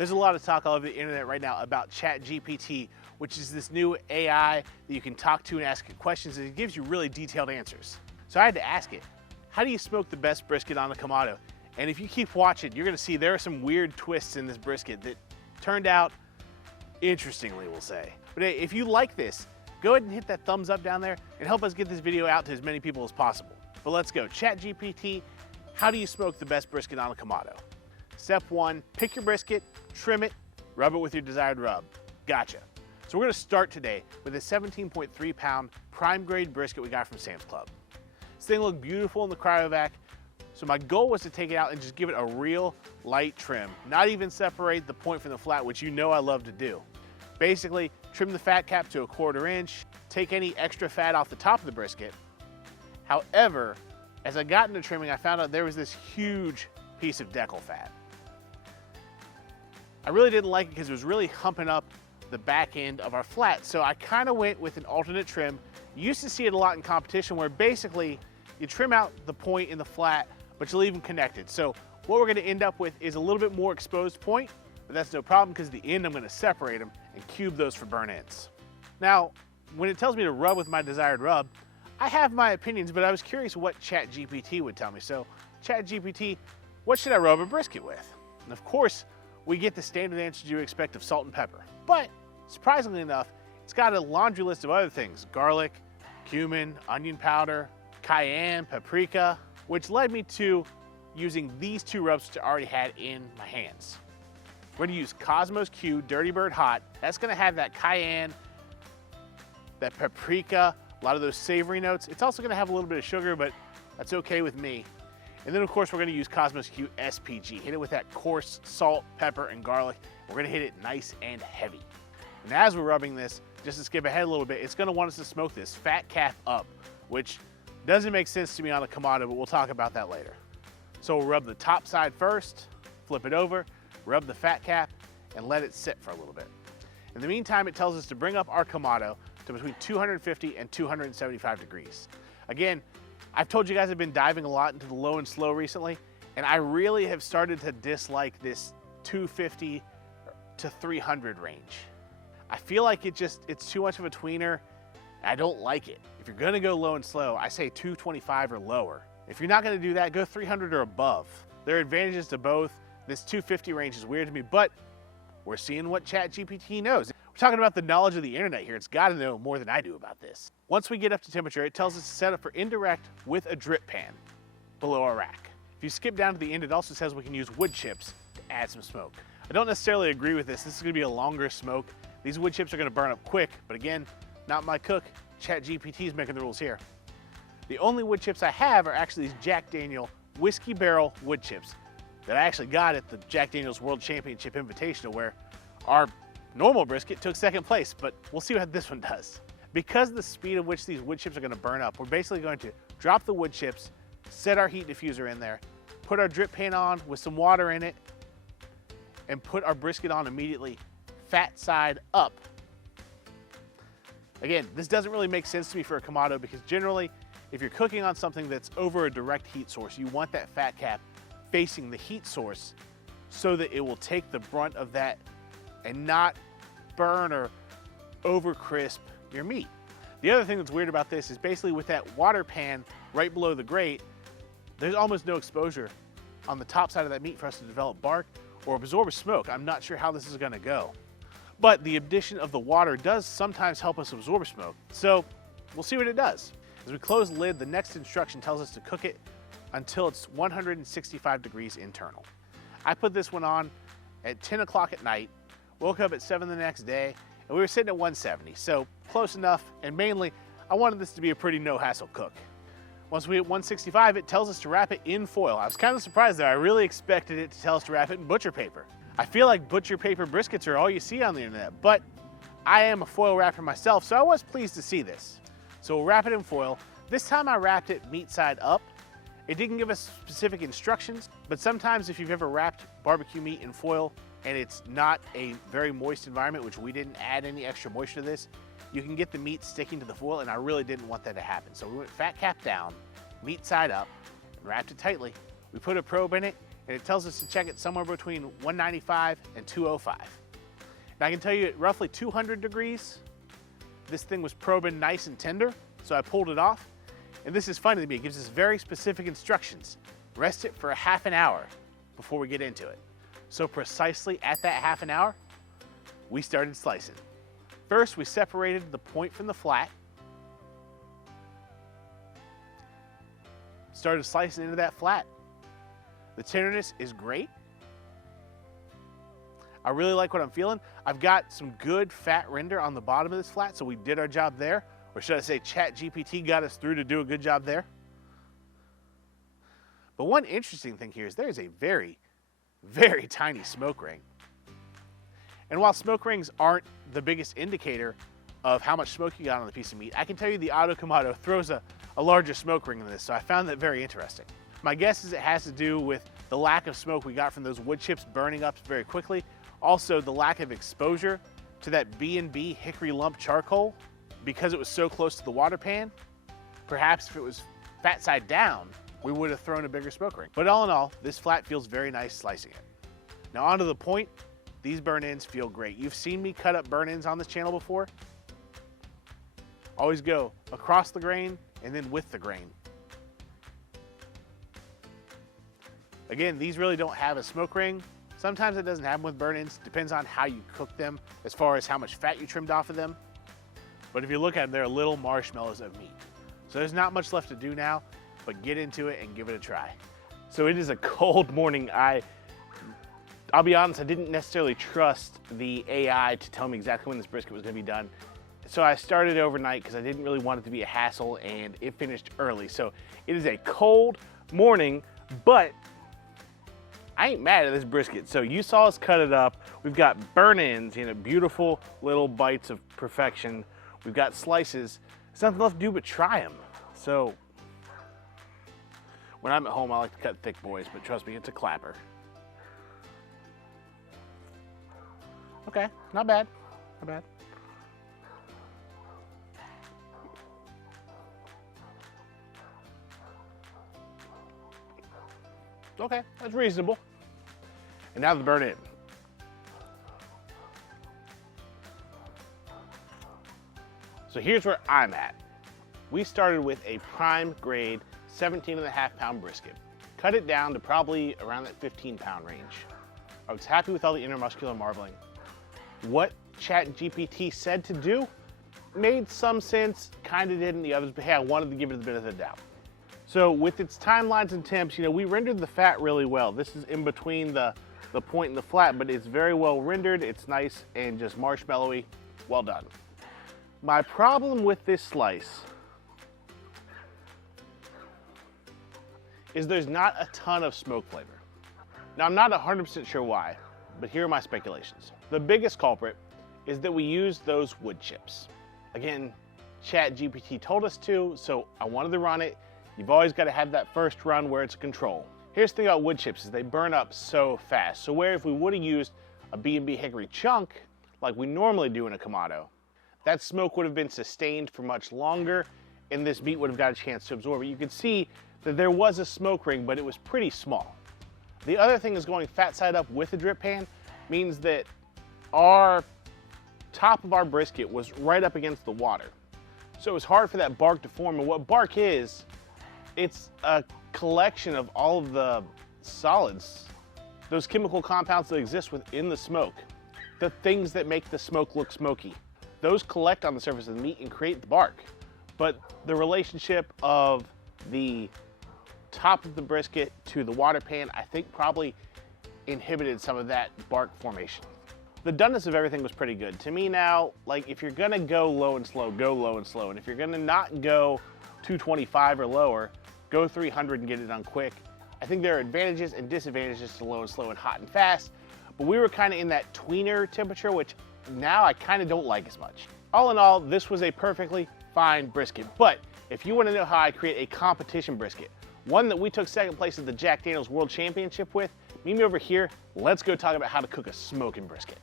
There's a lot of talk all over the internet right now about ChatGPT, which is this new AI that you can talk to and ask it questions, and it gives you really detailed answers. So I had to ask it, how do you smoke the best brisket on a kamado? And if you keep watching, you're gonna see there are some weird twists in this brisket that turned out interestingly, we'll say. But hey, if you like this, go ahead and hit that thumbs up down there and help us get this video out to as many people as possible. But let's go. ChatGPT, how do you smoke the best brisket on a kamado? Step 1, pick your brisket, trim it, rub it with your desired rub. Gotcha. So we're gonna start today with a 17.3 pound prime grade brisket we got from Sam's Club. This thing looked beautiful in the cryovac, so my goal was to take it out and just give it a real light trim, not even separate the point from the flat, which you know I love to do. Basically, trim the fat cap to 1/4 inch, take any extra fat off the top of the brisket. However, as I got into trimming, I found out there was this huge piece of decal fat. I really didn't like it because it was really humping up the back end of our flat, so I kind of went with an alternate trim. You used to see it a lot in competition where basically you trim out the point in the flat, but you leave them connected. So what we're gonna end up with is a little bit more exposed point, but that's no problem because at the end I'm gonna separate them and cube those for burn ends. Now, when it tells me to rub with my desired rub, I have my opinions, but I was curious what ChatGPT would tell me. So ChatGPT, what should I rub a brisket with? And of course, we get the standard answers you expect of salt and pepper. But surprisingly enough, it's got a laundry list of other things: garlic, cumin, onion powder, cayenne, paprika, which led me to using these two rubs which I already had in my hands. We're gonna use Cosmos Q Dirty Bird Hot. That's gonna have that cayenne, that paprika, a lot of those savory notes. It's also gonna have a little bit of sugar, but that's okay with me. And then of course we're gonna use Cosmos Q SPG. Hit it with that coarse salt, pepper, and garlic. We're gonna hit it nice and heavy. And as we're rubbing this, just to skip ahead a little bit, it's gonna want us to smoke this fat cap up, which doesn't make sense to me on a kamado, but we'll talk about that later. So we'll rub the top side first, flip it over, rub the fat cap, and let it sit for a little bit. In the meantime, it tells us to bring up our kamado to between 250 and 275 degrees. Again, I've told you guys I've been diving a lot into the low and slow recently, and I really have started to dislike this 250 to 300 range. I feel like it's too much of a tweener. I don't like it. If you're gonna go low and slow, I say 225 or lower. If you're not gonna do that, go 300 or above. There are advantages to both. This 250 range is weird to me, but we're seeing what ChatGPT knows. We're talking about the knowledge of the internet here. It's gotta know more than I do about this. Once we get up to temperature, it tells us to set up for indirect with a drip pan below our rack. If you skip down to the end, it also says we can use wood chips to add some smoke. I don't necessarily agree with this. This is gonna be a longer smoke. These wood chips are gonna burn up quick, but again, not my cook. ChatGPT is making the rules here. The only wood chips I have are actually these Jack Daniel Whiskey Barrel wood chips that I actually got at the Jack Daniel's World Championship Invitational, where our normal brisket took second place, but we'll see what this one does. Because of the speed at which these wood chips are gonna burn up, we're basically going to drop the wood chips, set our heat diffuser in there, put our drip pan on with some water in it, and put our brisket on immediately, fat side up. Again, this doesn't really make sense to me for a kamado because generally, if you're cooking on something that's over a direct heat source, you want that fat cap facing the heat source so that it will take the brunt of that and not burn or over crisp your meat. The other thing that's weird about this is basically with that water pan right below the grate, there's almost no exposure on the top side of that meat for us to develop bark or absorb a smoke. I'm not sure how this is gonna go. But the addition of the water does sometimes help us absorb smoke. So we'll see what it does. As we close the lid, the next instruction tells us to cook it until it's 165 degrees internal. I put this one on at 10 o'clock at night, woke up at 7 the next day, and we were sitting at 170, so close enough, and mainly, I wanted this to be a pretty no-hassle cook. Once we hit 165, it tells us to wrap it in foil. I was kind of surprised there. I really expected it to tell us to wrap it in butcher paper. I feel like butcher paper briskets are all you see on the internet, but I am a foil wrapper myself, so I was pleased to see this. So we'll wrap it in foil. This time I wrapped it meat side up. It didn't give us specific instructions, but sometimes if you've ever wrapped barbecue meat in foil and it's not a very moist environment, which we didn't add any extra moisture to this, you can get the meat sticking to the foil, and I really didn't want that to happen. So we went fat cap down, meat side up, and wrapped it tightly. We put a probe in it, and it tells us to check it somewhere between 195 and 205. And I can tell you at roughly 200 degrees, this thing was probing nice and tender, so I pulled it off. And this is funny to me, it gives us very specific instructions. Rest it for a half an hour before we get into it. So precisely at that half an hour, we started slicing. First, we separated the point from the flat. Started slicing into that flat. The tenderness is great. I really like what I'm feeling. I've got some good fat render on the bottom of this flat, so we did our job there. Or should I say ChatGPT got us through to do a good job there. But one interesting thing here is there's a very, very tiny smoke ring. And while smoke rings aren't the biggest indicator of how much smoke you got on the piece of meat, I can tell you the AutoKamado throws a larger smoke ring than this, so I found that very interesting. My guess is it has to do with the lack of smoke we got from those wood chips burning up very quickly. Also, the lack of exposure to that B&B hickory lump charcoal because it was so close to the water pan. Perhaps if it was fat side down, we would have thrown a bigger smoke ring. But all in all, this flat feels very nice slicing it. Now onto the point. These burn-ins feel great. You've seen me cut up burn-ins on this channel before. Always go across the grain and then with the grain. Again, these really don't have a smoke ring. Sometimes it doesn't happen with burn-ins. Depends on how you cook them as far as how much fat you trimmed off of them. But if you look at them, they're little marshmallows of meat. So there's not much left to do now, but get into it and give it a try. So it is a cold morning. I'll be honest, I didn't necessarily trust the AI to tell me exactly when this brisket was gonna be done. So I started overnight because I didn't really want it to be a hassle, and it finished early. So it is a cold morning, but I ain't mad at this brisket. So you saw us cut it up. We've got burn-ins, beautiful little bites of perfection. We've got slices. There's nothing left to do but try them. So when I'm at home, I like to cut thick boys, but trust me, it's a clapper. Okay, not bad, not bad. Okay, that's reasonable. And now the burn-in. So here's where I'm at. We started with a prime grade 17.5 pound brisket. Cut it down to probably around that 15 pound range. I was happy with all the intermuscular marbling. What ChatGPT said to do made some sense, kind of didn't the others, but hey, I wanted to give it the benefit of the doubt. So with its timelines and temps, we rendered the fat really well. This is in between the point and the flat, but it's very well rendered. It's nice and just marshmallowy. Well done. My problem with this slice is there's not a ton of smoke flavor. Now, I'm not 100% sure why, but here are my speculations. The biggest culprit is that we used those wood chips. Again, ChatGPT told us to, so I wanted to run it. You've always got to have that first run where it's a control. Here's the thing about wood chips is they burn up so fast. So where if we would have used a B&B hickory chunk like we normally do in a kamado, that smoke would have been sustained for much longer and this meat would have got a chance to absorb it. You could see that there was a smoke ring, but it was pretty small. The other thing is going fat side up with the drip pan means that our top of our brisket was right up against the water. So it was hard for that bark to form. And what bark is, it's a collection of all of the solids, those chemical compounds that exist within the smoke, the things that make the smoke look smoky. Those collect on the surface of the meat and create the bark. But the relationship of the top of the brisket to the water pan, I think probably inhibited some of that bark formation. The doneness of everything was pretty good. To me now, like if you're gonna go low and slow, go low and slow. And if you're gonna not go 225 or lower, go 300 and get it done quick. I think there are advantages and disadvantages to low and slow and hot and fast, but we were kind of in that tweener temperature, which now I kind of don't like as much. All in all, this was a perfectly fine brisket, but if you want to know how I create a competition brisket, one that we took second place at the Jack Daniel's World Championship with, meet me over here. Let's go talk about how to cook a smoking brisket.